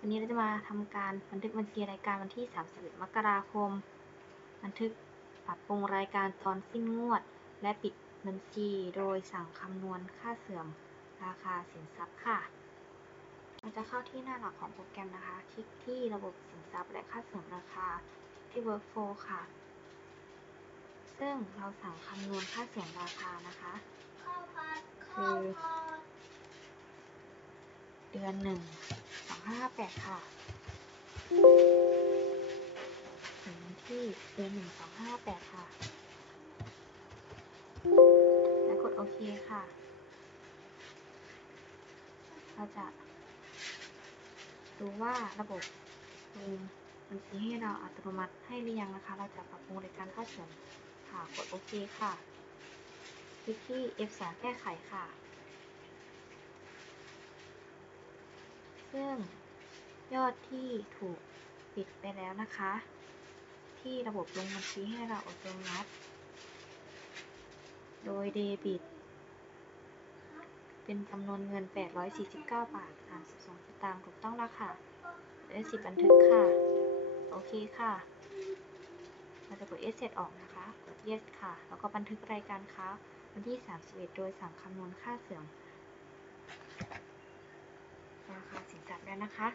วันนี้เราจะมาทำการบันทึกบัญชีรายการวันที่ 31 มกราคม บันทึกปรับปรุงรายการตอนสิ้นงวด และปิดบัญชีโดยสั่งคำนวณค่าเสื่อมราคาสินทรัพย์ค่ะ เราจะเข้าที่หน้าหลักของโปรแกรมนะคะ คลิกที่ระบบสินทรัพย์และค่าเสื่อมราคาที่ Workflow ค่ะ ซึ่งเราสั่งคำนวณค่าเสื่อมราคานะคะข้าวผัดคืข้าวอผั ดเดือนหนึ่งสองห้าแปดค่ะถึงวันที่เดือนหนึ่งสองห้าแปดค่ะ แล้วกดโอเคค่ะ เราจะดูว่าระบบปรุงบัญชีให้เราอัตโนมัติให้หรือยังนะคะ เราจะปรับปรุงรายการค่าเสื่อมค่ะ กดโอเคค่ะ คลิกที่ F2 แก้ไขค่ะ ซึ่งยอดที่ถูกปิดไปแล้วนะคะ ที่ระบบลงบัญชีให้เราอัตโนมัติโดยเดบิต เป็นจำนวนเงิน 849 บาทค่ะ12สตางค์ถูกต้องแล้วค่ะได้สิทธิ์บันทึกค่ะ โอเคค่ะ เราจะกด S ออกนะคะ กด Yes ค่ะ แล้วก็บันทึกรายการค้าวันที่ 31 โดยสั่งคำนวณค่าเสื่อมราคาสินทรัพย์แล้ว นะคะ